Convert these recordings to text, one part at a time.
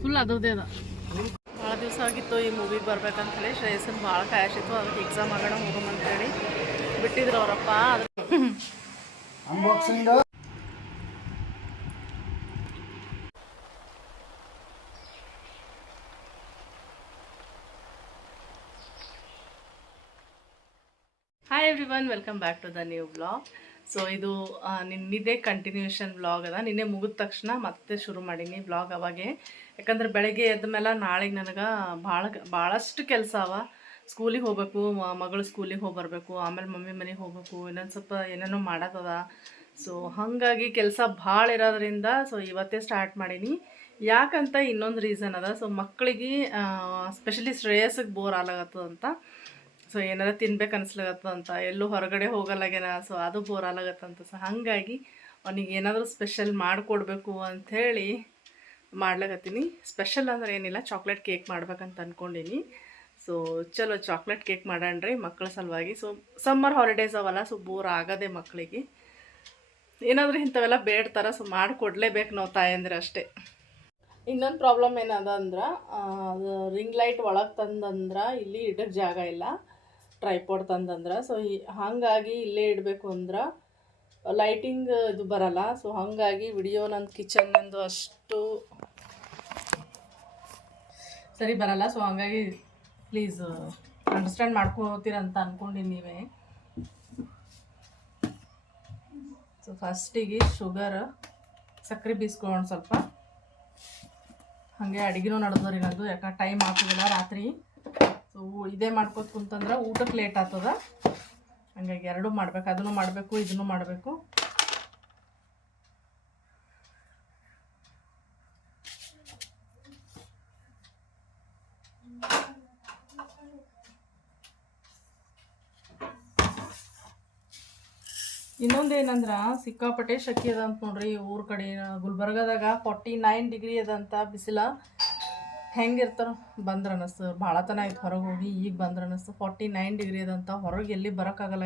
Full ಅದ್ರದ್ದೇ ಅದ ಭಾಳ ದಿವಸ ಆಗಿತ್ತು ಈ ಮೂವಿಗೆ ಬರ್ಬೇಕಂತ ಹೇಳಿ ಶ್ರೇಯಸ್ಸನ್ ಭಾಳ ಕಾಯಿಸಿತ್ತು. ಅದಕ್ಕೆ ಎಕ್ಸಾಮ್ ಆಗೋಣ ಹೋಗಮ್ಮ ಹೇಳಿ ಬಿಟ್ಟಿದ್ರು ಅವರಪ್ಪ. Hi everyone welcome back to the new blog so ಇದು ನಿನ್ನಿದೆ ಕಂಟಿನ್ಯೂಷನ್ ಬ್ಲಾಗ್ ಅದ. ನಿನ್ನೆ ಮುಗಿದ ತಕ್ಷಣ ಮತ್ತೆ ಶುರು ಮಾಡೀನಿ ಬ್ಲಾಗ್ ಅವಾಗೆ. ಯಾಕಂದ್ರೆ ಬೆಳಗ್ಗೆ ಎದ್ದ ಮೇಲೆ ನಾಳೆಗೆ ನನಗೆ ಭಾಳ, ಭಾಳಷ್ಟು ಕೆಲಸ ಅವ. ಸ್ಕೂಲಿಗೆ ಹೋಗ್ಬೇಕು ಮಗಳು ಸ್ಕೂಲಿಗೆ ಹೋಗಿ ಬರಬೇಕು, ಆಮೇಲೆ ಮಮ್ಮಿ ಮನೆಗೆ ಹೋಗ್ಬೇಕು, ಇನ್ನೊಂದು ಸ್ವಲ್ಪ ಏನೇನೋ ಮಾಡೋದದ. ಸೊ ಹಾಗಾಗಿ ಕೆಲಸ ಭಾಳ ಇರೋದ್ರಿಂದ ಸೊ ಇವತ್ತೇ ಸ್ಟಾರ್ಟ್ ಮಾಡೀನಿ. ಯಾಕಂತ ಇನ್ನೊಂದು ರೀಸನ್ ಅದ. ಸೊ ಮಕ್ಕಳಿಗೆ ಸ್ಪೆಷಲಿ ಶ್ರೇಯಸ್ಸಿಗೆ ಬೋರ್ ಆಗ್ಲಾಗತ್ತದಂತ ಸೊ ಏನಾರ ತಿನ್ಬೇಕು ಅನ್ಸ್ಲಾಗತ್ತಂತ. ಎಲ್ಲೂ ಹೊರಗಡೆ ಹೋಗಲ್ಲಾಗ್ಯಾನ. ಸೊ ಅದು ಬೋರ್ ಆಲಾಗತ್ತಂತ. ಸೊ ಹಾಗಾಗಿ ಅವನಿಗೆ ಏನಾದರೂ ಸ್ಪೆಷಲ್ ಮಾಡಿಕೊಡ್ಬೇಕು ಅಂಥೇಳಿ ಮಾಡ್ಲಾಗತ್ತೀನಿ ಸ್ಪೆಷಲ್ ಅಂದ್ರೆ ಏನಿಲ್ಲ ಚಾಕ್ಲೇಟ್ ಕೇಕ್ ಮಾಡ್ಬೇಕಂತ ಅಂದ್ಕೊಂಡೀನಿ ಸೊ ಚಲೋ ಚಾಕ್ಲೇಟ್ ಕೇಕ್ ಮಾಡಣ್ರಿ ಮಕ್ಕಳ ಸಲುವಾಗಿ. ಸೊ ಸಮ್ಮರ್ ಹಾಲಿಡೇಸ್ ಅವಲ್ಲ ಸೊ ಬೋರ್ ಆಗದೆ ಮಕ್ಕಳಿಗೆ ಏನಾದರೂ ಇಂಥವೆಲ್ಲ ಬೇಡ್ತಾರ ಸೊ ಮಾಡಿಕೊಡ್ಲೇಬೇಕು ನಾವು ತಾಯಂದ್ರೆ ಅಷ್ಟೇ. ಇನ್ನೊಂದು ಪ್ರಾಬ್ಲಮ್ ಏನದ ಅಂದ್ರೆ ಅದು ರಿಂಗ್ ಲೈಟ್ ಒಳಗೆ ತಂದಂದ್ರೆ ಇಲ್ಲಿ ಇಡಕ್ಕೆ ಜಾಗ ಇಲ್ಲ. ಟ್ರೈಪಾಡ್ ತಂದಂದ್ರೆ. ಸೊ ಹಾಗಾಗಿ ಇಲ್ಲೇ ಇಡಬೇಕು ಅಂದ್ರೆ ಲೈಟಿಂಗ್ ಇದು ಬರಲ್ಲ. ಸೊ ಹಾಗಾಗಿ ವಿಡಿಯೋ ನನ್ನ ಕಿಚನ್ನಂದು ಅಷ್ಟು ಸರಿ ಬರಲ್ಲ. ಸೊ ಹಾಗಾಗಿ ಪ್ಲೀಸ್ ಅಂಡರ್ಸ್ಟ್ಯಾಂಡ್ ಮಾಡ್ಕೋತೀರಂತ ಅಂದ್ಕೊಂಡಿನಿ ನೀವೇ. ಸೊ ಫಸ್ಟಿಗೆ ಶುಗರ್ ಸಕ್ಕರೆ ಬೀಸ್ಕೊಂಡು ಸ್ವಲ್ಪ. ಹಾಗೆ ಅಡುಗೆನೂ ನಡೆದವ್ರಿ ನಂದು ಯಾಕಂದ್ರೆ ಟೈಮ್ ಆಗ್ತದಲ್ಲ ರಾತ್ರಿ. ಸೊ ಇದೇ ಮಾಡ್ಕೋತ ಕುಂತಂದ್ರೆ ಊಟಕ್ಕೆ ಲೇಟ್ ಆಗ್ತದ ಹಂಗಾಗಿ ಎರಡೂ ಮಾಡ್ಬೇಕು, ಅದನ್ನು ಮಾಡಬೇಕು, ಇದನ್ನು ಮಾಡಬೇಕು. ಇನ್ನೊಂದೇನಂದ್ರ ಸಿಕ್ಕಾಪಟ್ಟೆ ಶಕ್ತಿ ಅದ ಅಂತ ನೋಡ್ರಿ, ಊರ ಕಡೆ, ಗುಲ್ಬರ್ಗದಾಗ ಫಾರ್ಟಿ ನೈನ್ ಡಿಗ್ರಿ ಅದಂತ ಬಿಸಿಲ. ಹೆಂಗಿರ್ತಾರ ಬಂದ್ರೆ ಅನಸ್ತು. ಭಾಳ ತನ ಆಯ್ತು ಹೊರಗೆ ಹೋಗಿ, ಈಗ ಬಂದ್ರ ಅನಸ್ತು. ಫಾರ್ಟಿ ನೈನ್ ಡಿಗ್ರಿ ಅದಂತ, ಹೊರಗೆ ಎಲ್ಲಿ ಬರೋಕ್ಕಾಗಲ್ಲ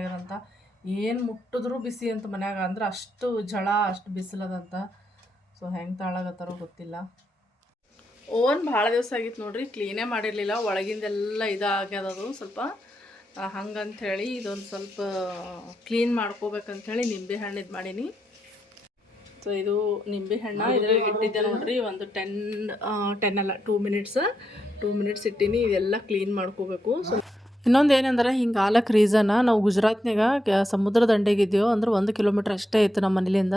ಏನು ಮುಟ್ಟಿದ್ರೂ ಬಿಸಿ ಅಂತ ಮನ್ಯಾಗ, ಅಂದ್ರೆ ಅಷ್ಟು ಝಳ ಅಷ್ಟು ಬಿಸಿಲದಂತ ಸೊ ಹೆಂಗೆ ತಾಳಾಗತ್ತಾರೋ ಗೊತ್ತಿಲ್ಲ. ಓನ್ ಭಾಳ ದಿವಸ ಆಗಿತ್ತು ನೋಡ್ರಿ ಕ್ಲೀನೇ ಮಾಡಿರಲಿಲ್ಲ. ಒಳಗಿಂದೆಲ್ಲ ಇದಾಗ್ಯದದು ಸ್ವಲ್ಪ. ಹಂಗಂಥೇಳಿ ಇದೊಂದು ಸ್ವಲ್ಪ ಕ್ಲೀನ್ ಮಾಡ್ಕೋಬೇಕಂಥೇಳಿ ನಿಂಬೆ ಹಣ್ಣು ಇದು ಮಾಡೀನಿ. ಸೊ ಇದು ನಿಂಬೆ ಹಣ್ಣು ಇದ್ರಾಗ ಇಟ್ಟಿದ್ದೆ ನೋಡ್ರಿ ಒಂದು ಟೆನ್ ಟೆನ್ ಅಲ್ಲ ಟೂ ಮಿನಿಟ್ಸ್ ಟೂ ಮಿನಿಟ್ಸ್ ಇಟ್ಟೀನಿ ಇದೆಲ್ಲ ಕ್ಲೀನ್ ಮಾಡ್ಕೋಬೇಕು. ಸೊ ಇನ್ನೊಂದು ಏನಂದ್ರೆ ಹಿಂಗೆ ಆಲಕ್ಕೆ ರೀಸನ್ ನಾವು ಗುಜರಾತ್ನಾಗ ಸಮುದ್ರ ದಂಡೆಗೆ ದಂಡೆಗಿದ್ದೀವೋ ಅಂದ್ರೆ ಒಂದು ಕಿಲೋಮೀಟ್ರ್ ಅಷ್ಟೇ ಇತ್ತು ನಮ್ಮ ಮನೇಲಿಂದ.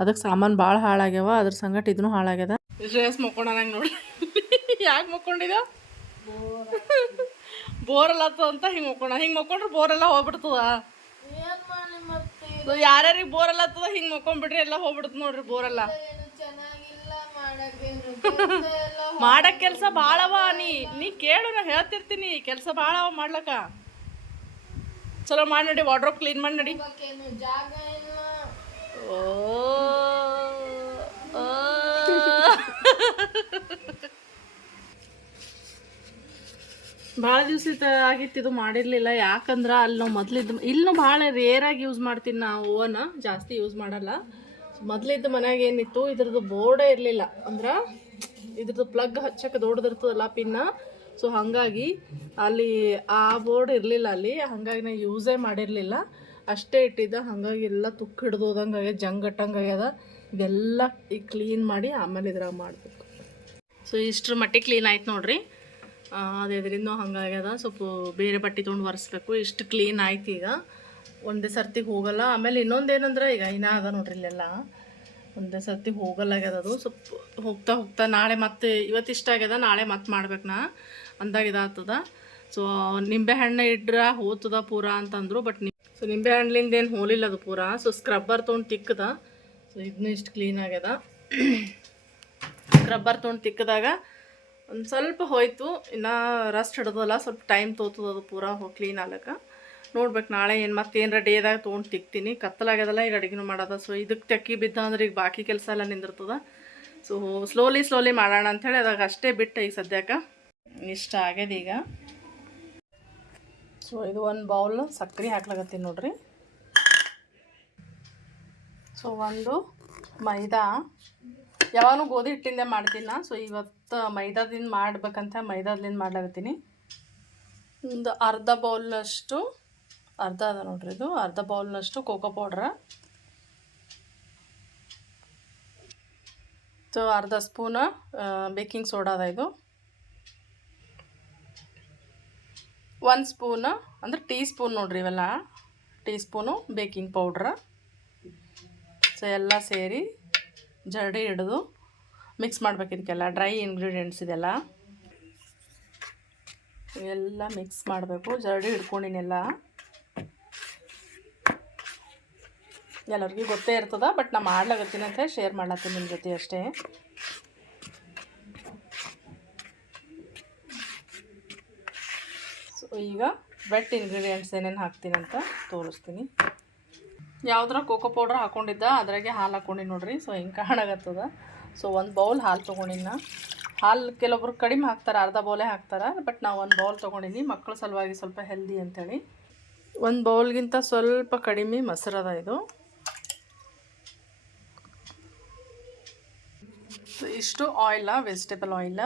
ಅದಕ್ಕೆ ಸಾಮಾನು ಭಾಳ ಹಾಳಾಗ್ಯಾವ ಅದ್ರ ಸಂಗಟ ಇದನ್ನು ಹಾಳಾಗ್ಯದ. ಡ್ರೆಸ್ ಮಕ್ಕೊಂಡಂಗೆ ನೋಡಿ ಯಾಕೆ ಮಕ್ಕೊಂಡಿದ್ದ ಬೋರ್ ಅಲ್ಲ ಅಂತ ಹಿಂಗೆ ಮಕ್ಕೊಂಡ ಹಿಂಗೆ ಮಕ್ಕೊಂಡ್ರೆ ಬೋರ್ ಎಲ್ಲ ಹೋಗ್ಬಿಡ್ತದ. ಯಾರ್ಯಾರಿಗೆ ಬೋರ್ ಅಲ್ಲತ್ತದ ಹಿಂಗೆ ಮಕ್ಕೊಂಡ್ಬಿಟ್ರಿ ಎಲ್ಲ ಹೋಗ್ಬಿಡುತ್ತೆ ನೋಡ್ರಿ ಬೋರ್ ಅಲ್ಲ ಮಾಡಕ್ ಕೆಲಸ ಭಾಳವ ನೀ ನೀ ಕೇಳು, ನಾ ಹೇಳ್ತಿರ್ತೀನಿ, ಕೆಲಸ ಭಾಳ ಅವ ಮಾಡ್ಲಕ್ಕ. ಚಲೋ ಮಾಡಿ ನೋಡಿ ವಾಡ್ರೋಬ್ ಕ್ಲೀನ್ ಮಾಡಿ ನಡಿ. ಭಾಳ ದಿವ್ಸ ಆಗಿತ್ತು, ಇದು ಮಾಡಿರಲಿಲ್ಲ. ಯಾಕಂದ್ರೆ ಅಲ್ಲಿ ನಾವು ಮೊದಲಿದ್ದು ಇಲ್ಲೂ ಭಾಳ ರೇರಾಗಿ ಯೂಸ್ ಮಾಡ್ತೀನಿ ನಾವು ಓವನ್ ಜಾಸ್ತಿ ಯೂಸ್ ಮಾಡಲ್ಲ. ಮೊದಲಿದ್ದ ಮನ್ಯಾಗ ಏನಿತ್ತು, ಇದ್ರದ್ದು ಬೋರ್ಡೇ ಇರಲಿಲ್ಲ. ಅಂದ್ರೆ ಇದ್ರದ್ದು ಪ್ಲಗ್ ಹಚ್ಚಕ್ಕೆ ದೊಡ್ಡದಿರ್ತದಲ್ಲ ಪಿನ್ನ ಸೊ ಹಾಗಾಗಿ ಅಲ್ಲಿ ಆ ಬೋರ್ಡ್ ಇರಲಿಲ್ಲ ಅಲ್ಲಿ. ಹಾಗಾಗಿ ನಾ ಯೂಸೇ ಮಾಡಿರಲಿಲ್ಲ. ಅಷ್ಟೇ ಇಟ್ಟಿದ್ದ. ಹಾಗಾಗಿ ಎಲ್ಲ ತುಕ್ಕ ಹಿಡ್ದು ಹೋದಂಗೆ ಆಗ್ಯದ ಜಂಗಟ್ಟಂಗೆ ಆಗ್ಯದ. ಇದೆಲ್ಲ ಈಗ ಕ್ಲೀನ್ ಮಾಡಿ ಆಮೇಲೆ ಇದ್ರಾಗ ಮಾಡಬೇಕು. ಸೊ ಇಷ್ಟರ ಮಟ್ಟಿಗೆ ಕ್ಲೀನ್ ಆಯ್ತು ನೋಡ್ರಿ. ಅದು, ಅದರಿಂದ ಹಂಗಾಗ್ಯದ. ಸ್ವಲ್ಪ ಬೇರೆ ಬಟ್ಟೆ ತೊಗೊಂಡು ಒರೆಸ್ಬೇಕು. ಇಷ್ಟು ಕ್ಲೀನ್ ಆಯ್ತು ಈಗ. ಒಂದೇ ಸರ್ತಿ ಹೋಗಲ್ಲ. ಆಮೇಲೆ ಇನ್ನೊಂದು ಏನಂದ್ರೆ ಈಗ ಇನ್ನ ಅದ ನೋಡ್ರಿ ಇಲ್ಲೆಲ್ಲ. ಒಂದೇ ಸರ್ತಿ ಹೋಗಲ್ಲಾಗ್ಯದ ಅದು. ಸ್ವಲ್ಪ ಹೋಗ್ತಾ ಹೋಗ್ತಾ ನಾಳೆ ಮತ್ತೆ ಇವತ್ತು ಇಷ್ಟ ಆಗ್ಯದ, ನಾಳೆ ಮತ್ತೆ ಮಾಡ್ಬೇಕು ನಾ. ಅಂದಾಗ ಇದಾಗ್ತದ. ಸೊ ನಿಂಬೆ ಹಣ್ಣು ಇಡ್ರ ಹೋತದ ಪೂರ ಅಂತಂದ್ರು ಬಟ್ ನಿ ಸೊ ನಿಂಬೆ ಹಣ್ಣಿಂದ ಏನು ಹೋಲಿಲ್ಲ ಅದು ಪೂರ. ಸೊ ಸ್ಕ್ರಬ್ಬರ್ ತೊಗೊಂಡು ತಿಕ್ಕದ. ಸೊ ಇದನ್ನೂ ಇಷ್ಟು ಕ್ಲೀನ್ ಆಗ್ಯದ. ಸ್ಕ್ರಬ್ಬರ್ ತೊಗೊಂಡು ತಿಕ್ಕದಾಗ ಒಂದು ಸ್ವಲ್ಪ ಹೋಯ್ತು, ಇನ್ನು ರಸ್ಟ್ ಹಿಡ್ದಲ್ಲ ಸ್ವಲ್ಪ ಟೈಮ್ ತೋತದ ಅದು ಪೂರಾ ಕ್ಲೀನ್ ಆಗ್ಲಕ್ಕ ನೋಡ್ಬೇಕು ನಾಳೆ ಏನು ಮತ್ತೆ ಏನರ ಡೇದಾಗ ತೊಗೊಂಡು ತಿಕ್ತೀನಿ. ಕತ್ತಲಾಗ್ಯದಲ್ಲ ಈಗ ಅಡುಗೆನೂ ಮಾಡೋದ. ಸೊ ಇದಕ್ಕೆ ತೆಕ್ಕಿ ಬಿದ್ದ ಅಂದ್ರೆ ಈಗ ಬಾಕಿ ಕೆಲಸ ಎಲ್ಲ ನಿಂದಿರ್ತದ. ಸೊ ಸ್ಲೋಲಿ ಸ್ಲೋಲಿ ಮಾಡೋಣ ಅಂಥೇಳಿ ಅದಾಗ ಅಷ್ಟೇ ಬಿಟ್ಟು ಈಗ ಸದ್ಯಕ್ಕೆ. ಇಷ್ಟ ಆಗ್ಯದ ಈಗ. ಸೊ ಇದು ಒಂದು ಬೌಲ್ ಸಕ್ಕರೆ ಹಾಕ್ಲಾಗತ್ತೀನಿ ನೋಡ್ರಿ. ಸೊ ಒಂದು ಮೈದಾ. ಯಾವಾಗೂ ಗೋಧಿ ಹಿಟ್ಟಿಂದ ಮಾಡ್ತೀನಿ. ಸೊ ಇವತ್ತು ಮೈದಾದಿಂದ ಮಾಡ್ಬೇಕಂತ ಮೈದಾದಿಂದ ಮಾಡ್ಲಾಗತ್ತೀನಿ ಒಂದು ಅರ್ಧ ಬೌಲ್ನಷ್ಟು, ಅರ್ಧ ಅದ ನೋಡ್ರಿ ಇದು, ಅರ್ಧ ಬೌಲ್ನಷ್ಟು ಕೋಕೋ ಪೌಡ್ರ ಸೊ ಅರ್ಧ ಸ್ಪೂನ ಬೇಕಿಂಗ್ ಸೋಡಾ ಅದ ಇದು. ಒಂದು ಸ್ಪೂನ ಅಂದ್ರೆ ಟೀ ಸ್ಪೂನ್ ನೋಡ್ರಿ ಇವೆಲ್ಲ. ಟೀ ಸ್ಪೂನು ಬೇಕಿಂಗ್ ಪೌಡ್ರ ಸೊ, ಎಲ್ಲ ಸೇರಿ ಜರಡಿ ಹಿಡಿದು ಮಿಕ್ಸ್ ಮಾಡಬೇಕು ಇದಕ್ಕೆಲ್ಲ ಡ್ರೈ ಇಂಗ್ರೀಡಿಯೆಂಟ್ಸ್ ಇದೆಲ್ಲ. ಎಲ್ಲ ಮಿಕ್ಸ್ ಮಾಡಬೇಕು. ಜರಡಿ ಹಿಡ್ಕೊಂಡಿನೆಲ್ಲ. ಎಲ್ಲರಿಗೂ ಗೊತ್ತೇ ಇರ್ತದ ಬಟ್ ನಾ ಮಾಡ್ಲಾಗತ್ತೀನಿ ಅಂತ ಶೇರ್ ಮಾಡ್ಲತ್ತೀನಿ ನಿಮ್ಮ ಜೊತೆ ಅಷ್ಟೇ. ಸೊ ಈಗ ವೆಟ್ ಇಂಗ್ರೀಡಿಯೆಂಟ್ಸ್ ಏನೇನು ಹಾಕ್ತೀನಿ ಅಂತ ತೋರಿಸ್ತೀನಿ. ಯಾವ್ದಾರ ಕೋಕೋ ಪೌಡ್ರ್ ಹಾಕ್ಕೊಂಡಿದ್ದ ಅದ್ರಾಗೆ ಹಾಲು ಹಾಕ್ಕೊಂಡಿನಿ ನೋಡ್ರಿ. ಸೊ ಹಿಂಗೆ ಕಾಣಾಗತ್ತದ ಸೊ ಒಂದು ಬೌಲ್ ಹಾಲು ತೊಗೊಂಡಿನ ಹಾಲು ಕೆಲವೊಬ್ರು ಕಡಿಮೆ ಹಾಕ್ತಾರೆ, ಅರ್ಧ ಬೌಲೇ ಹಾಕ್ತಾರೆ ಬಟ್ ನಾವು ಒಂದು ಬೌಲ್ ತೊಗೊಂಡಿನಿ ಮಕ್ಕಳ ಸಲುವಾಗಿ ಸ್ವಲ್ಪ ಹೆಲ್ದಿ ಅಂತೇಳಿ. ಒಂದು ಬೌಲ್ಗಿಂತ ಸ್ವಲ್ಪ ಕಡಿಮೆ ಮೊಸರದ ಇದು. ಇಷ್ಟು ಆಯಿಲ ವೆಜಿಟೇಬಲ್ ಆಯಿಲ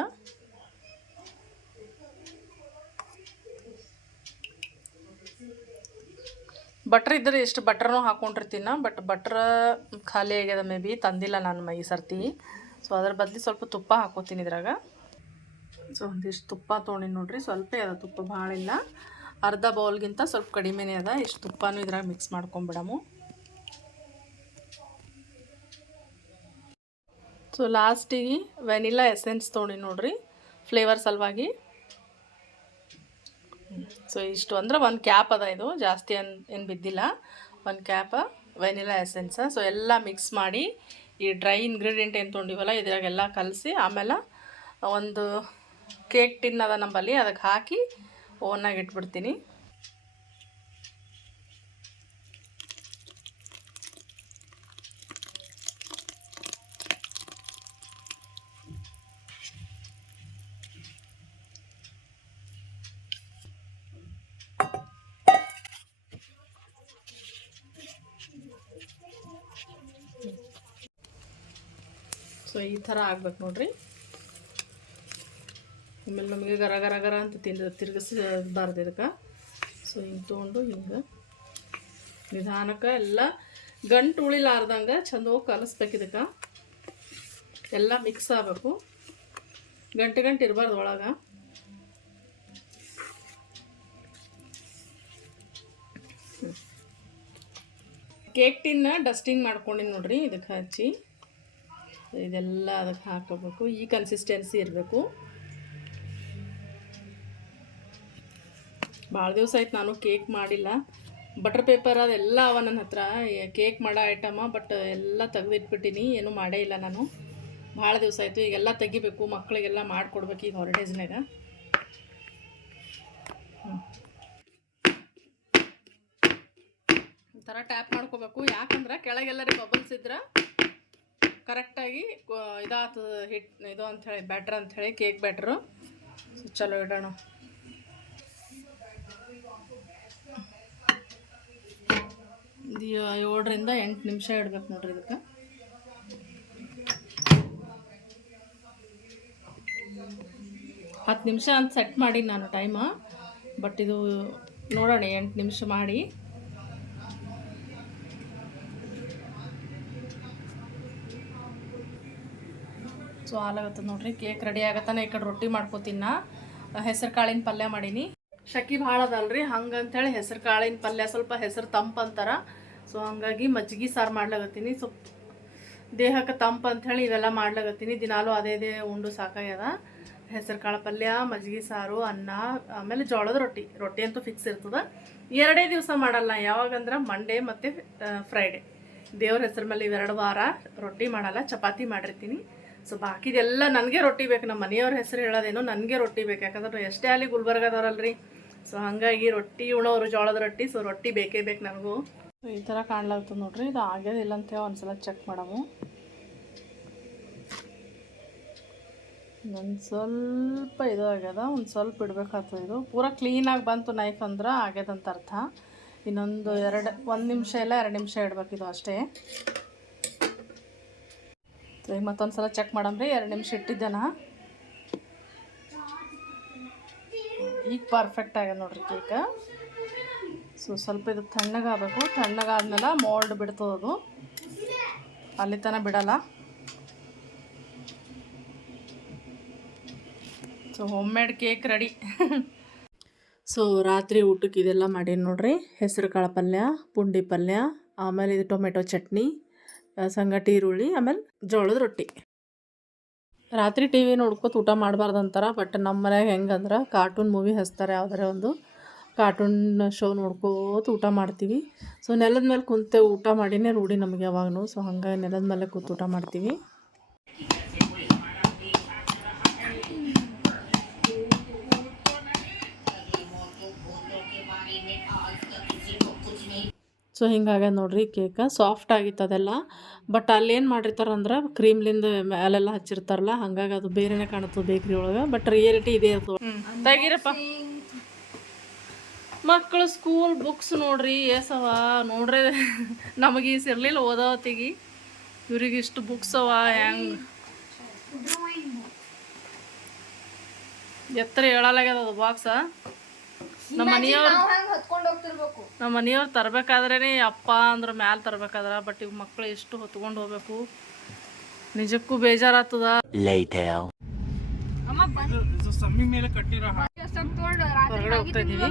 ಬಟ್ರ್ ಇದ್ದರೆ ಎಷ್ಟು ಬಟ್ರನೂ ಹಾಕೊಂಡಿರ್ತೀನಿ ಬಟ್ ಬಟ್ರ್ ಖಾಲಿ ಆಗ್ಯದ ಮೇ ಬಿ ತಂದಿಲ್ಲ ನಾನು ಮೈ ಸರ್ತಿ. ಸೊ ಅದ್ರ ಬದಲು ಸ್ವಲ್ಪ ತುಪ್ಪ ಹಾಕೋತೀನಿ ಇದ್ರಾಗ. ಸೊ ಒಂದಿಷ್ಟು ತುಪ್ಪ ತೊಗೊಂಡಿನಿ ನೋಡ್ರಿ, ಸ್ವಲ್ಪ ಅದ ತುಪ್ಪ ಭಾಳ ಇಲ್ಲ. ಅರ್ಧ ಬೌಲ್ಗಿಂತ ಸ್ವಲ್ಪ ಕಡಿಮೆನೇ ಅದ, ಇಷ್ಟು ತುಪ್ಪನೂ ಇದ್ರಾಗ ಮಿಕ್ಸ್ ಮಾಡ್ಕೊಂಬಿಡಮು. ಸೊ ಲಾಸ್ಟಿಗೆ ವೆನಿಲಾ ಎಸೆನ್ಸ್ ತೊಗೊಂಡಿನಿ ನೋಡ್ರಿ ಫ್ಲೇವರ್ ಸಲುವಾಗಿ. ಸೊ ಇಷ್ಟು ಅಂದ್ರೆ ಒಂದು ಕ್ಯಾಪ್ ಅದ ಇದು, ಜಾಸ್ತಿ ಏನು ಏನು ಬಿದ್ದಿಲ್ಲ. ಒಂದು ಕ್ಯಾಪ ವೆನಿಲಾ ಎಸೆನ್ಸ ಸೊ ಎಲ್ಲ ಮಿಕ್ಸ್ ಮಾಡಿ ಈ ಡ್ರೈ ಇಂಗ್ರೀಡಿಯೆಂಟ್ ಏನು ತೊಗೊಂಡಿವಲ್ಲ, ಇದ್ರಾಗೆಲ್ಲ ಕಲಸಿ ಆಮೇಲೆ ಒಂದು ಕೇಕ್ ಟಿನ್ ಅದ ನಂಬಲ್ಲಿ ಅದಕ್ಕೆ ಹಾಕಿ ಓನಾಗಿ ಇಟ್ಬಿಡ್ತೀನಿ. ಸೊ ಈ ಥರ ಆಗ್ಬೇಕು ನೋಡ್ರಿ. ಆಮೇಲೆ ನಮಗೆ ಗರ ಗರ ಗರ ಅಂತ ತಿಂದ ತಿರುಗಿಸಬಾರ್ದು ಇದಕ್ಕೆ. ಸೊ ಹಿಂಗೆ ತೊಗೊಂಡು ಹಿಂಗೆ ನಿಧಾನಕ್ಕೆ ಎಲ್ಲ ಗಂಟು ಉಳಿಲಾರ್ದಂಗೆ ಚಂದ ಕಲಿಸ್ಬೇಕು ಇದಕ್ಕೆ. ಎಲ್ಲ ಮಿಕ್ಸ್ ಆಗಬೇಕು. ಗಂಟೆ ಗಂಟೆ ಇರಬಾರ್ದು ಒಳಗೆ. ಕೇಕ್ ಟಿನ್ನ ಡಸ್ಟಿಂಗ್ ಮಾಡ್ಕೊಂಡಿನಿ ನೋಡ್ರಿ ಇದಕ್ಕೆ ಹಚ್ಚಿ. ಇದೆಲ್ಲ ಅದಕ್ಕೆ ಹಾಕೋಬೇಕು. ಈ ಕನ್ಸಿಸ್ಟೆನ್ಸಿ ಇರಬೇಕು. ಭಾಳ ದಿವಸ ಆಯ್ತು ನಾನು ಕೇಕ್ ಮಾಡಿಲ್ಲ. ಬಟರ್ ಪೇಪರ್ ಅದೆಲ್ಲ ಅವ ನನ್ನ ಹತ್ರ. ಕೇಕ್ ಮಾಡೋ ಐಟಮ ಬಟ್ ಎಲ್ಲ ತೆಗೆದಿಟ್ಬಿಟ್ಟಿನಿ. ಏನೂ ಮಾಡೇ ಇಲ್ಲ ನಾನು. ಭಾಳ ದಿವಸ ಆಯಿತು. ಈಗೆಲ್ಲ ತೆಗಿಬೇಕು. ಮಕ್ಕಳಿಗೆಲ್ಲ ಮಾಡಿಕೊಡ್ಬೇಕು ಈಗ ಹಾಲಿಡೇಸ್ನಾಗ ಈ ಥರ ಟ್ಯಾಪ್ ಮಾಡ್ಕೋಬೇಕು. ಯಾಕಂದ್ರೆ ಕೆಳಗೆಲ್ಲರಿಗೆ ಬಬಲ್ಸ್ ಇದ್ರೆ ಕರೆಕ್ಟಾಗಿ ಇದಾತು ಹಿಟ್, ಇದು ಅಂಥೇಳಿ ಬ್ಯಾಟ್ರ್ ಅಂಥೇಳಿ ಕೇಕ್ ಬ್ಯಾಟ್ರು. ಚಲೋ ಇಡೋಣ. ಏಳರಿಂದ ಎಂಟು ನಿಮಿಷ ಇಡ್ಬೇಕು ನೋಡ್ರಿ ಇದಕ್ಕೆ. ಹತ್ತು ನಿಮಿಷ ಅಂತ ಸೆಟ್ ಮಾಡಿ ನಾನು ಟೈಮ ಬಟ್ ಇದು ನೋಡೋಣ ಎಂಟು ನಿಮಿಷ ಮಾಡಿ. ಸೊ ಹಾಲಾಗತ್ತದ ನೋಡ್ರಿ. ಕೇಕ್ ರೆಡಿ ಆಗತ್ತಾನೆ. ಈ ಕಡೆ ರೊಟ್ಟಿ ಮಾಡ್ಕೋತೀನ ಹೆಸರು ಕಾಳಿನ ಪಲ್ಯ ಮಾಡೀನಿ. ಶಕಿ ಭಾಳ ಅದಲ್ರಿ ಹಂಗಂತೇಳಿ ಹೆಸರು ಕಾಳಿನ ಪಲ್ಯ ಸ್ವಲ್ಪ ಹೆಸರು ತಂಪು ಅಂತಾರ. ಸೊ ಹಂಗಾಗಿ ಮಜ್ಜಿಗೆ ಸಾರು ಮಾಡ್ಲಾಗತ್ತೀನಿ ಸ್ವಲ್ಪ ದೇಹಕ್ಕೆ ತಂಪು ಅಂಥೇಳಿ ಇವೆಲ್ಲ ಮಾಡ್ಲಾಗತ್ತೀನಿ ದಿನಾಲೂ ಅದೇ ಅದೇ ಉಂಡು ಸಾಕಾಗ್ಯದ. ಹೆಸರು ಕಾಳು ಪಲ್ಯ ಮಜ್ಜಿಗೆ ಸಾರು, ಅನ್ನ, ಆಮೇಲೆ ಜೋಳದ ರೊಟ್ಟಿ. ರೊಟ್ಟಿ ಅಂತೂ ಫಿಕ್ಸ್ ಇರ್ತದೆ. ಎರಡೇ ದಿವಸ ಮಾಡಲ್ಲ ಯಾವಾಗಂದ್ರೆ ಮಂಡೇ ಮತ್ತು ಫ್ರೈಡೆ ದೇವ್ರ ಹೆಸರು ಮೇಲೆ ಇವೆರಡು ವಾರ ರೊಟ್ಟಿ ಮಾಡಲ್ಲ. ಚಪಾತಿ ಮಾಡಿರ್ತೀನಿ. ಸೊ ಬಾಕಿದೆಲ್ಲ ನನಗೆ ರೊಟ್ಟಿ ಬೇಕು. ನಮ್ಮ ಮನೆಯವ್ರ ಹೆಸರು ಹೇಳೋದೇನು ನನಗೆ ರೊಟ್ಟಿ ಬೇಕು. ಯಾಕಂದ್ರೆ ಎಷ್ಟೇ ಅಲ್ಲಿ ಗುಲ್ಬರ್ಗದವ್ರಲ್ರಿ ಸೊ ಹಾಗಾಗಿ ರೊಟ್ಟಿ ಉಣೋರು ಜೋಳದ ರೊಟ್ಟಿ. ಸೊ ರೊಟ್ಟಿ ಬೇಕೇ ಬೇಕು ನನಗೂ. ಈ ಥರ ಕಾಣ್ಲಾಗ್ತದೆ ನೋಡ್ರಿ. ಇದು ಆಗ್ಯದಿಲ್ಲ ಅಂತ ಹೇಳಿ ಒಂದ್ಸಲ ಚೆಕ್ ಮಾಡಮು ಒಂದು ಸ್ವಲ್ಪ ಇದು ಆಗ್ಯದ. ಒಂದು ಸ್ವಲ್ಪ ಇಡಬೇಕಾಗ್ತದೆ ಇದು. ಪೂರ ಕ್ಲೀನಾಗಿ ಬಂತು ನೈಫ್ ಅಂದ್ರೆ ಆಗ್ಯದಂತ ಅರ್ಥ. ಇನ್ನೊಂದು ಎರಡು, ಒಂದು ನಿಮಿಷ ಇಲ್ಲ, ಎರಡು ನಿಮಿಷ ಇಡಬೇಕು ಅಷ್ಟೇ. ಮತ್ತೊಂದು ಸಲ ಚೆಕ್ ಮಾಡಮ್ರಿ ಎರಡು ನಿಮಿಷ ಇಟ್ಟಿದ್ದೇನ? ಈಗ ಪರ್ಫೆಕ್ಟ್ ಆಗ್ಯದ ನೋಡ್ರಿ ಕೇಕ್ ಸೊ ಸ್ವಲ್ಪ ಇದು ತಣ್ಣಗಾಗಬೇಕು. ತಣ್ಣಗಾದ್ಮೇಲೆ ಮೋಲ್ಡ್ ಬಿಡ್ತದದು. ಅಲ್ಲಿ ತನಕ ಬಿಡಲ್ಲ. So homemade cake ready so ರಾತ್ರಿ ಊಟಕ್ಕೆ ಇದೆಲ್ಲ ಮಾಡೀನಿ ನೋಡ್ರಿ. ಹೆಸರು ಕಾಳು ಪಲ್ಯ, ಪುಂಡಿ ಪಲ್ಯ, ಆಮೇಲೆ ಇದು ಟೊಮೆಟೊ ಚಟ್ನಿ. ಸಂಗಟಿ ಈರುಳ್ಳಿ, ಆಮೇಲೆ ಜೋಳದ ರೊಟ್ಟಿ. ರಾತ್ರಿ ಟಿ ವಿ ನೋಡ್ಕೊತ ಊಟ ಮಾಡಬಾರ್ದು ಅಂತಾರೆ ಬಟ್ ನಮ್ಮ ಮನ್ಯಾಗ ಹೆಂಗಂದ್ರೆ ಕಾರ್ಟೂನ್ ಮೂವಿ ಹಚ್ತಾರೆ ಯಾವ್ದಾರ ಒಂದು ಕಾರ್ಟೂನ್ ಶೋ ನೋಡ್ಕೋತ ಊಟ ಮಾಡ್ತೀವಿ. ಸೊ ನೆಲದ ಮೇಲೆ ಕುಂತೆ ಊಟ ಮಾಡಿನೇ ರೂಢಿ ನಮಗೆ ಯಾವಾಗೂ ಸೊ ಹಂಗೆ ನೆಲದ ಮೇಲೆ ಕೂತು ಊಟ ಮಾಡ್ತೀವಿ. ಸೊ ಹಿಂಗಾಗ್ಯದ ನೋಡ್ರಿ ಕೇಕ್ ಸಾಫ್ಟ್ ಆಗಿತ್ತು ಅದೆಲ್ಲ. ಬಟ್ ಅಲ್ಲಿ ಏನು ಮಾಡಿರ್ತಾರೆ ಅಂದ್ರೆ ಕ್ರೀಮ್ಲಿಂದ ಮೇಲೆಲ್ಲ ಹಚ್ಚಿರ್ತಾರಲ್ಲ ಹಂಗಾಗಿ ಅದು ಬೇರೆನೇ ಕಾಣುತ್ತೆ ಬೇಕ್ರಿ ಒಳಗೆ. ಬಟ್ ರಿಯಾಲಿಟಿ ಇದೇ ಇರ್ತದೆ. ತೆಗೀರಪ್ಪ. ಮಕ್ಕಳು ಸ್ಕೂಲ್ ಬುಕ್ಸ್ ನೋಡ್ರಿ ಏಸವ ನೋಡ್ರಿ ನಮಗೆ ಇರ್ಲಿಲ್ಲ ಓದೋ ಹೊತ್ತಿಗೆ ಇವ್ರಿಗೆ ಇಷ್ಟು ಬುಕ್ಸ್ ಅವ ಹೆಂಗ್? ಎತ್ತರ ಹೇಳಲಾಗ್ಯದ ಅದು ಬಾಕ್ಸ ನಮ್ಮ ಮನೆಯವ್ರು ಹೊತ್ಕೊಂಡು ಹೋಗ್ತಿರ್ಬೇಕು? ನಮ್ಮ ಮನೆಯವ್ರು ತರಬೇಕಾದ್ರೇ ಅಪ್ಪ ಅಂದ್ರೆ ಮ್ಯಾಲೆ ತರ್ಬೇಕಾದ್ರೆ ಬಟ್ ಈಗ ಮಕ್ಕಳು ಎಷ್ಟು ಹೊತ್ಕೊಂಡು ಹೋಗ್ಬೇಕು? ನಿಜಕ್ಕೂ ಬೇಜಾರಾಗ್ತದ. ಹೊರಗಡೆ ಹೋಗ್ತಾ ಇದೀವಿ.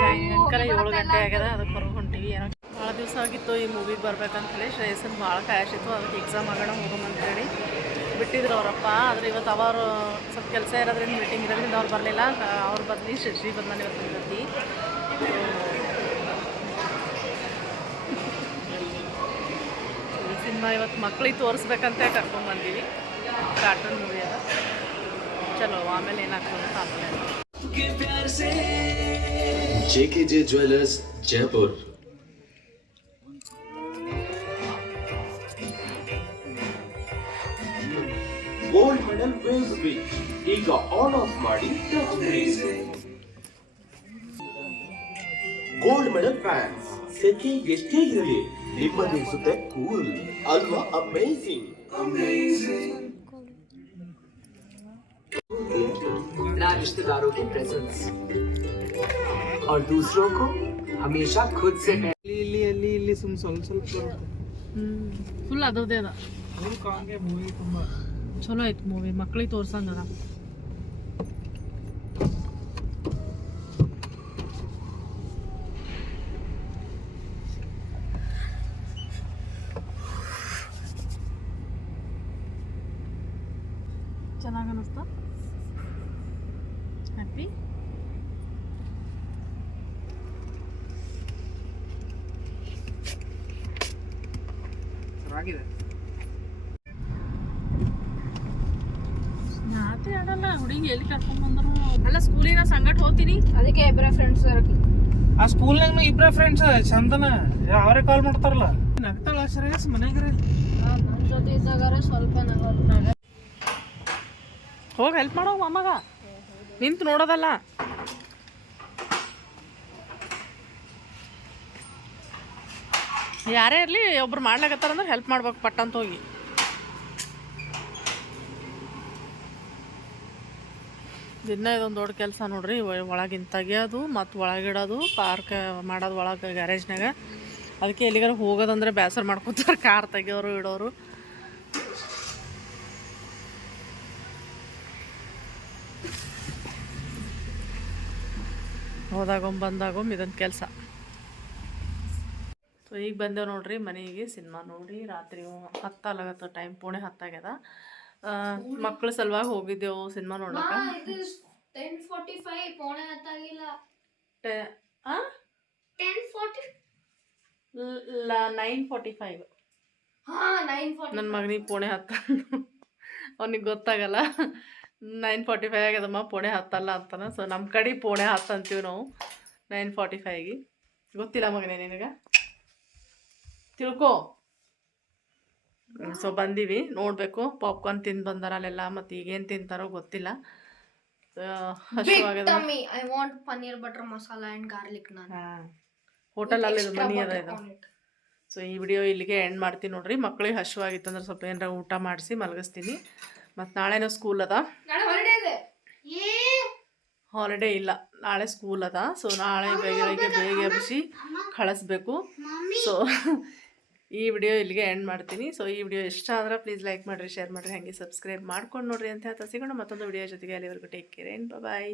ಸಾಯಂಕಾಲ ಏಳು ಗಂಟೆ ಆಗ್ಯದ ಅದಕ್ಕೆ ಹೊರಗೆ ಹೊಂಟಿವಿ. ಏನೋ ಭಾಳ ದಿವಸ ಆಗಿತ್ತು ಈ ಮೂವಿಗೆ ಬರ್ಬೇಕಂತ ಹೇಳಿ. ಶ್ರೇಯಸ್ಸನ್ ಭಾಳ ಕಾಯಿಸಿತ್ತು ಅದಕ್ಕೆ ಎಕ್ಸಾಮ್ ಆಗೋಣ ಹೋಗಮಂತೇಳಿ ಬಿಟ್ಟಿದ್ರು ಅವರಪ್ಪ, ಆದರೆ ಇವತ್ತು ಅವರು ಸ್ವಲ್ಪ ಕೆಲಸ ಇರೋದ್ರಿಂದ ಮೀಟಿಂಗ್ ಇರೋದ್ರಿಂದ ಅವ್ರು ಬರಲಿಲ್ಲ. ಅವ್ರು ಬದಲಿ ಶ್ರೀ ಬಂದ್ಮನೆ ಇವತ್ತು ಬರ್ತಿ ಸಿನಿಮಾ ಇವತ್ತು ಮಕ್ಳಿಗೆ ತೋರಿಸ್ಬೇಕಂತ ಕರ್ಕೊಂಡ್ಬಂದೀವಿ ಕಾರ್ಟೂನ್ ಮೂವಿ ಅದ ಚಲೋ, ಆಮೇಲೆ ಏನಾಗ್ತದೆ ಆಮೇಲೆ. J K J jewellers Jaipur gold medal waves beach ಈಗ ಆನ್ ಆಫ್ ಮಾಡಿ ಗೋಲ್ಡ್ ಮೆಡಲ್ ಫ್ಯಾನ್ಸ್ ಸೆಕೆ ಎಷ್ಟೇ ಇರಲಿ ನಿಮ್ಮದಿರಿಸುತ್ತೆ ಕೂಲ್ ಅಲ್ವಾ ಅಮೇಸಿಂಗ್ ना रिश्तेदारों की प्रेजेंस और दूसरों को हमेशा खुद से ಇಲ್ಲಿ ಅಲ್ಲಿ ಇಲ್ಲಿ ಸುಮ್ ಸ್ವಲ್ಪ ಸ್ವಲ್ಪ ಬರುತ್ತೆ ಫುಲ್ ಅದರದೇ ಅದ ಅದಕ್ಕೆ ಹಂಗೆ ಮೂವಿ ತುಂಬ ಚಲೋ ಐತಿ ಮೂವಿ ಮಕ್ಳಿಗೆ ತೋರ್ಸಂಗ ಅದ ಚೆನ್ನಾಗಿ ಅನ್ನಿಸ್ತಾ ಹ್ಯಾಪಿ ಚೆನ್ನಾಗಿದೆ ಆಡಲ್ಲ ಹುಡುಗಿ ಎಲ್ಲಿ ಕರ್ಕೊಂಡ್ ಬಂದ್ರು? ಅಲ್ಲ ಸ್ಕೂಲಿನ ಸಂಗಟ್ ಹೋಗ್ತೀನಿ. ಅದಕ್ಕೆ ಇಬ್ಬರ ಫ್ರೆಂಡ್ಸ್ ಆ ಸ್ಕೂಲ್ನಾಗ ಇಬ್ರೇ ಫ್ರೆಂಡ್ಸ್ ಚಂದನ. ಅವರೇ ಕಾಲ್ ಮಾಡ್ತಾರಲ್ಲ. ನಗ್ತಾಳ ಶ್ರೇಯಸ್ ಮನೆಗ್ರಿ? ನನ್ನ ಜೊತೆ ಇದ್ದಾಗಾರ ಸ್ವಲ್ಪ ನಗೋದು ಹೋಗಿ ಹೆಲ್ಪ್ ಮಾಡೋ ಅಮ್ಮಗ ನಿಂತು ನೋಡೋದಲ್ಲ. ಯಾರೇ ಇರಲಿ ಒಬ್ರು ಮಾಡ್ಲಾಕತ್ತಾರ ಅಂದ್ರೆ ಹೆಲ್ಪ್ ಮಾಡ್ಬೇಕು ಪಟ್ಟಂತ ಹೋಗಿ. ದಿನ ಇದೊಂದು ದೊಡ್ಡ ಕೆಲಸ ನೋಡ್ರಿ ಒಳಗಿನ ತೆಗಿಯೋದು ಮತ್ತು ಒಳಗಿಡೋದು, ಪಾರ್ಕ್ ಮಾಡೋದು ಒಳಗೆ ಗ್ಯಾರೇಜ್ನಾಗ. ಅದಕ್ಕೆ ಎಲ್ಲಿಗಾರ ಹೋಗೋದಂದ್ರೆ ಬೇಸರ ಮಾಡ್ಕೊತಾರೆ ಕಾರ್ ತೆಗಿಯೋರು, ಇಡೋರು. ಹೋದಾಗೊಮ್ಮೆ ಬಂದಾಗೊಮ್ಮೆ ಇದೊಂದು ಕೆಲಸ. ಸೊ ಈಗ ಬಂದೇವು ನೋಡ್ರಿ ಮನೆಗೆ ಸಿನಿಮಾ ನೋಡಿ ರಾತ್ರಿ ಹತ್ತಾಲಾಗತ್ತ ಟೈಮ್ ಪುಣೆ ಹತ್ತಾಗ್ಯದ. ಮಕ್ಕಳ ಸಲುವಾಗಿ ಹೋಗಿದ್ದೆವು ಸಿನಿಮಾ ನೋಡಕ್ಕೆ ಟೆನ್ ಫೋರ್ಟಿ ಫೈವ್ ಪೋಣೆ ಹತ್ತಾಗಿಲ್ಲ? ಟೆನ್ ಫೋರ್ಟಿ ಲ ನೈನ್ ಫೋರ್ಟಿ ಫೈವ್ ನನ್ನ ಮಗನಿಗೆ ಪೋಣೆ ಹತ್ತ. ಅವ್ನಿಗೆ ಗೊತ್ತಾಗಲ್ಲ. ನೈನ್ ಫಾರ್ಟಿ ಫೈವ್ ಆಗ್ಯದಮ್ಮ ಪೋಣೆ ಹತ್ತಲ್ಲ ಅಂತಾನೆ. ಸೊ ನಮ್ಮ ಕಡೆ ಪೋಣೆ ಹತ್ತು ಅಂತೀವಿ ನಾವು. ನೈನ್ ಫಾರ್ಟಿ ಫೈವ್ಗೆ ಗೊತ್ತಿಲ್ಲ ಮಗನೇ ನಿನಗೆ? ತಿಳ್ಕೊ. ಸೊ ಬಂದೀವಿ ನೋಡಬೇಕು ಪಾಪ್ಕಾರ್ನ್ ತಿಂದು ಬಂದಾರ ಅಲ್ಲೆಲ್ಲ ಮತ್ತು ಈಗೇನು ತಿಂತಾರೋ ಗೊತ್ತಿಲ್ಲ. I want paneer butter masala and garlic naan ಹಾಂ ಹೋಟೆಲ್ ಅಲ್ಲಿ ಇದು ಮನಿ ಅದ ಇದು. ಸೊ ಈ ವಿಡಿಯೋ ಇಲ್ಲಿಗೆ ಎಂಡ್ ಮಾಡ್ತೀನಿ ನೋಡ್ರಿ. ಮಕ್ಳಿಗೆ ಹಶುವಾಗಿತ್ತು ಅಂದ್ರೆ ಸ್ವಲ್ಪ ಏನಾರ ಊಟ ಮಾಡಿಸಿ ಮಲಗಿಸ್ತೀನಿ. ಮತ್ತು ನಾಳೆನೂ ಸ್ಕೂಲ್ ಅದ. ಹಾಲಿಡೇ ಇಲ್ಲ. ನಾಳೆ ಸ್ಕೂಲ್ ಅದ. ಸೊ ನಾಳೆ ಬೆಳಗ್ಗೆ ಬೇಗ ಎಬ್ಬಿಸಿ ಕಳಿಸ್ಬೇಕು. ಸೊ ಈ ವಿಡಿಯೋ ಇಲ್ಲಿಗೆ ಎಂಡ್ ಮಾಡ್ತೀನಿ. ಸೊ ಈ ವಿಡಿಯೋ ಇಷ್ಟ ಆದ್ರೆ ಪ್ಲೀಸ್ ಲೈಕ್ ಮಾಡಿರಿ ಶೇರ್ ಮಾಡಿರಿ, ಹಾಗೆ ಸಬ್ಸ್ಕ್ರೈಬ್ ಮಾಡ್ಕೊಂಡು ನೋಡಿರಿ ಅಂತ ಹೇಳ್ತಾ ಸಿಗೋಣ. ಮತ್ತೊಂದು ವಿಡಿಯೋ ಜೊತೆಗೆ ಅಲ್ಲಿವರೆಗೂ ಟೇಕ್ ಕೇರ್ ಏನು? ಬಾಯ್